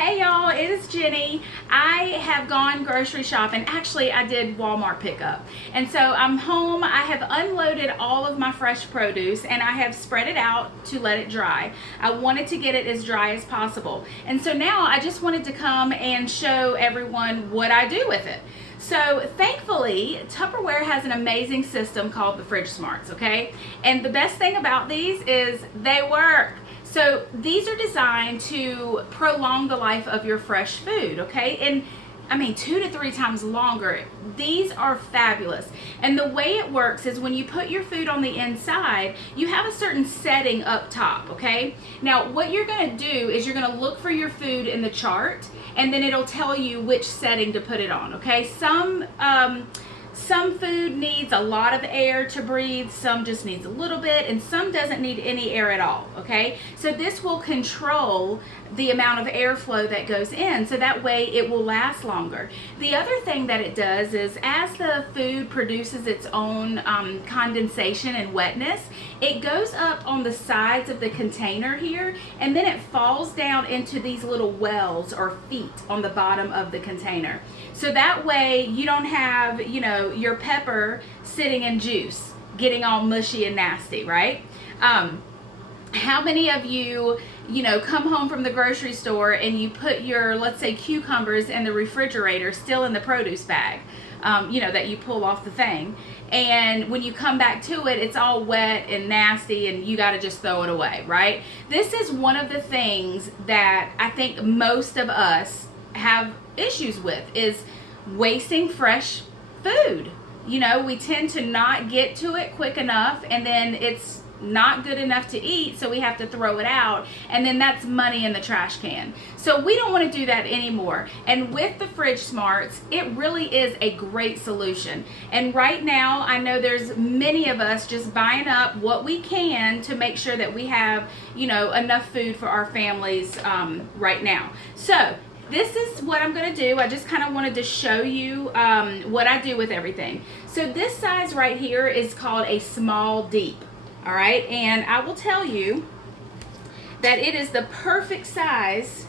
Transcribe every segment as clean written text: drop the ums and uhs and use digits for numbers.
Hey y'all, it is Jenny. I have gone grocery shopping. Actually, I did Walmart pickup. And so I'm home. I have unloaded all of my fresh produce and I have spread it out to let it dry. I wanted to get it as dry as possible. And so now I just wanted to come and show everyone what I do with it. So thankfully, Tupperware has an amazing system called the Fridgesmarts, okay? And the best thing about these is they work. So these are designed to prolong the life of your fresh food, okay? And I mean 2 to 3 times longer. These are fabulous. And the way it works is when you put your food on the inside, you have a certain setting up top, okay? Now what you're gonna do is you're gonna look for your food in the chart and then it'll tell you which setting to put it on, okay? Some food needs a lot of air to breathe, some just needs a little bit, and some doesn't need any air at all, okay? So this will control the amount of airflow that goes in, so that way it will last longer. The other thing that it does is as the food produces its own condensation and wetness, it goes up on the sides of the container here, and then it falls down into these little wells or feet on the bottom of the container. So that way you don't have, you know, your pepper sitting in juice, getting all mushy and nasty, right? How many of you, come home from the grocery store and you put your, let's say, cucumbers in the refrigerator, still in the produce bag, that you pull off the thing. And when you come back to it, it's all wet and nasty and you got to just throw it away, right? This is one of the things that I think most of us have issues with, is wasting fresh food. We tend to not get to it quick enough, and then it's not good enough to eat, so we have to throw it out, and then that's money in the trash can. So we don't want to do that anymore. And with the Fridgesmarts, it really is a great solution. And right now, I know there's many of us just buying up what we can to make sure that we have, enough food for our families right now. So this is what I'm going to do. I just kind of wanted to show you what I do with everything. So this size right here is called a small deep. All right, and I will tell you that it is the perfect size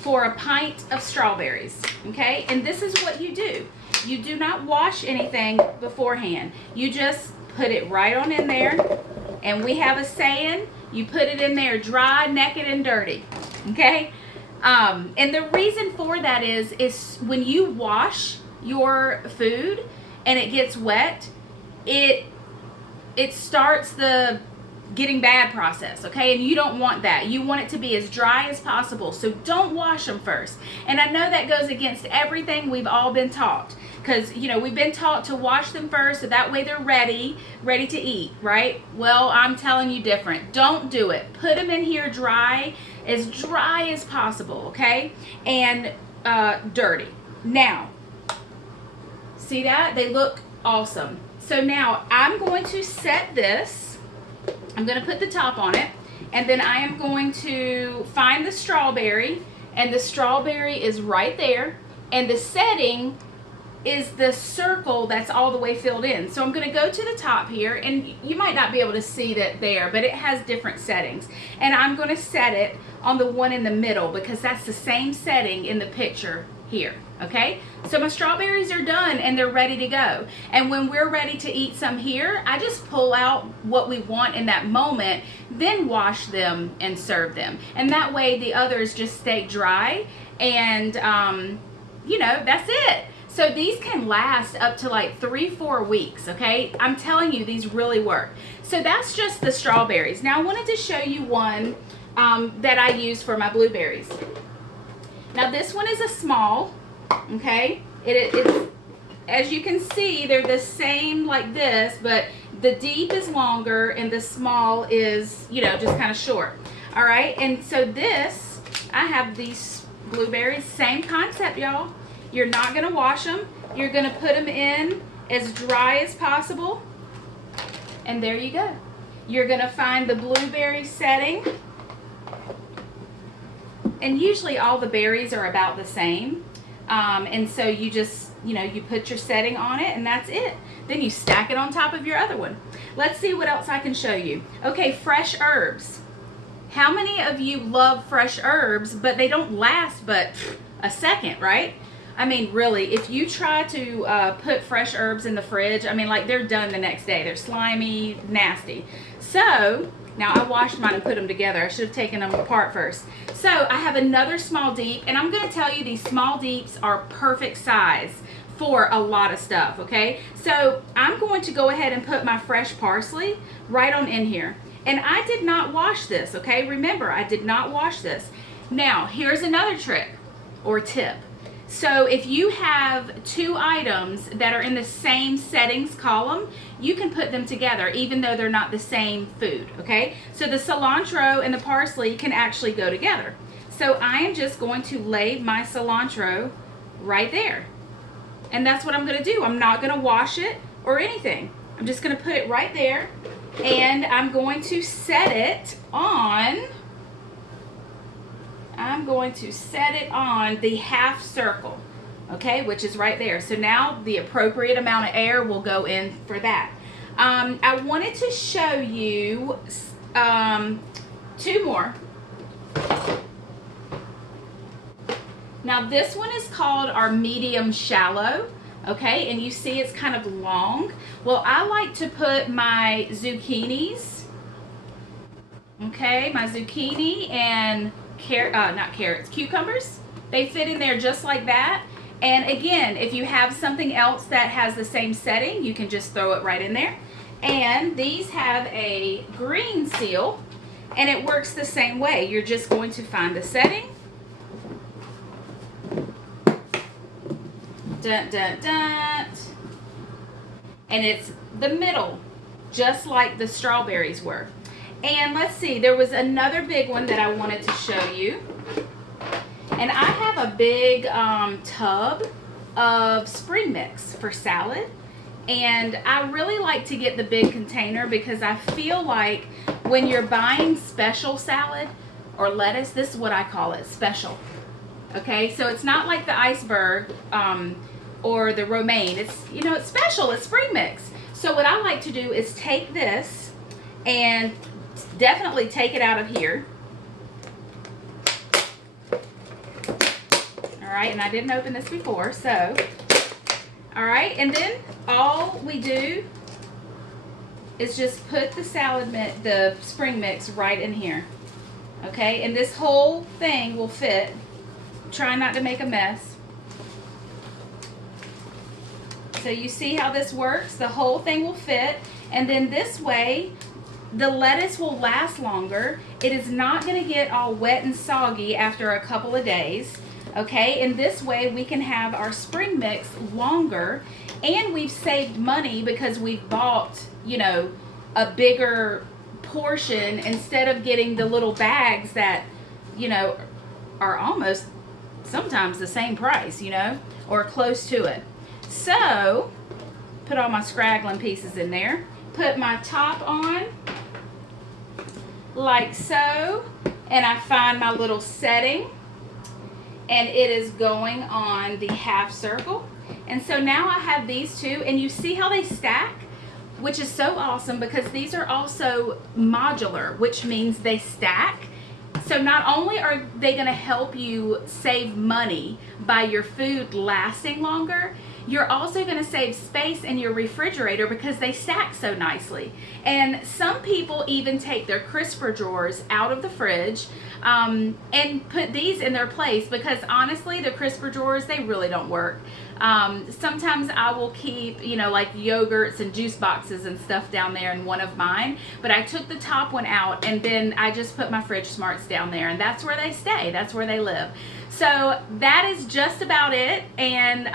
for a pint of strawberries, okay? And this is what you do. You do not wash anything beforehand. You just put it right on in there, and we have a saying, you put it in there dry, naked, and dirty, okay? And the reason for that is when you wash your food and it gets wet, it starts the getting bad process, okay? And you don't want that. You want it to be as dry as possible, so don't wash them first. And I know that goes against everything we've all been taught, because we've been taught to wash them first so that way they're ready to eat, right? Well, I'm telling you different. Don't do it. Put them in here dry as possible, okay? And dirty. Now, see that? They look awesome. So now I'm going to set this, I'm going to put the top on it, and then I am going to find the strawberry, and the strawberry is right there, and the setting is the circle that's all the way filled in. So I'm going to go to the top here, and you might not be able to see that there, but it has different settings. And I'm going to set it on the one in the middle because that's the same setting in the picture here, okay? So my strawberries are done and they're ready to go. And when we're ready to eat some here, I just pull out what we want in that moment, then wash them and serve them. And that way the others just stay dry and, that's it. So these can last up to like 3-4 weeks, okay? I'm telling you, these really work. So that's just the strawberries. Now I wanted to show you one that I use for my blueberries. Now this one is a small, okay? It's, as you can see, they're the same like this, but the deep is longer and the small is, just kind of short. All right, and so this, I have these blueberries, same concept, y'all. You're not gonna wash them. You're gonna put them in as dry as possible. And there you go. You're gonna find the blueberry setting. And usually all the berries are about the same. And so you just, you put your setting on it and that's it. Then you stack it on top of your other one. Let's see what else I can show you. Okay, fresh herbs. How many of you love fresh herbs, but they don't last but a second, right? I mean, really, if you try to put fresh herbs in the fridge, I mean, like, they're done the next day. They're slimy, nasty. So, now I washed mine and put them together. I should have taken them apart first. So, I have another small deep, and I'm going to tell you these small deeps are perfect size for a lot of stuff, okay? So, I'm going to go ahead and put my fresh parsley right on in here. And I did not wash this, okay? Remember, I did not wash this. Now, here's another trick or tip. So if you have two items that are in the same settings column, you can put them together even though they're not the same food, okay? So the cilantro and the parsley can actually go together. So I am just going to lay my cilantro right there. And that's what I'm going to do. I'm not going to wash it or anything. I'm just going to put it right there, and I'm going to set it on the half circle, okay, which is right there. So now the appropriate amount of air will go in for that. I wanted to show you two more. Now this one is called our medium shallow, okay, and you see it's kind of long. Well, I like to put my zucchinis, okay, my zucchini and cucumbers. They fit in there just like that. And again, if you have something else that has the same setting, you can just throw it right in there. And these have a green seal, and it works the same way. You're just going to find the setting. Dun, dun, dun. And it's the middle, just like the strawberries were. And let's see, there was another big one that I wanted to show you. And I have a big tub of spring mix for salad. And I really like to get the big container because I feel like when you're buying special salad or lettuce, this is what I call it, special. Okay, so it's not like the iceberg or the romaine. It's, you know, it's special, it's spring mix. So what I like to do is take this and definitely take it out of here. Alright, and I didn't open this before, so. Alright, and then all we do is just put the the spring mix right in here. Okay, and this whole thing will fit. Try not to make a mess. So you see how this works? The whole thing will fit, and then this way the lettuce will last longer. It is not going to get all wet and soggy after a couple of days. Okay, and this way we can have our spring mix longer, and we've saved money because we've bought, you know, a bigger portion instead of getting the little bags that, you know, are almost sometimes the same price, you know, or close to it. So, put all my scraggling pieces in there. Put my top on, like so, and I find my little setting, and it is going on the half circle. And so now I have these two, and you see how they stack, which is so awesome because these are also modular, which means they stack. So not only are they going to help you save money by your food lasting longer, you're also going to save space in your refrigerator because they stack so nicely. And some people even take their crisper drawers out of the fridge and put these in their place because honestly, the crisper drawers, they really don't work. Sometimes I will keep, you know, like yogurts and juice boxes and stuff down there in one of mine, but I took the top one out and then I just put my Fridgesmarts down there, and that's where they stay. That's where they live. So that is just about it. And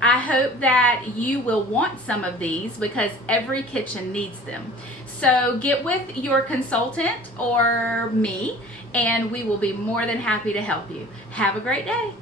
I hope that you will want some of these because every kitchen needs them. So get with your consultant or me, and we will be more than happy to help you. Have a great day.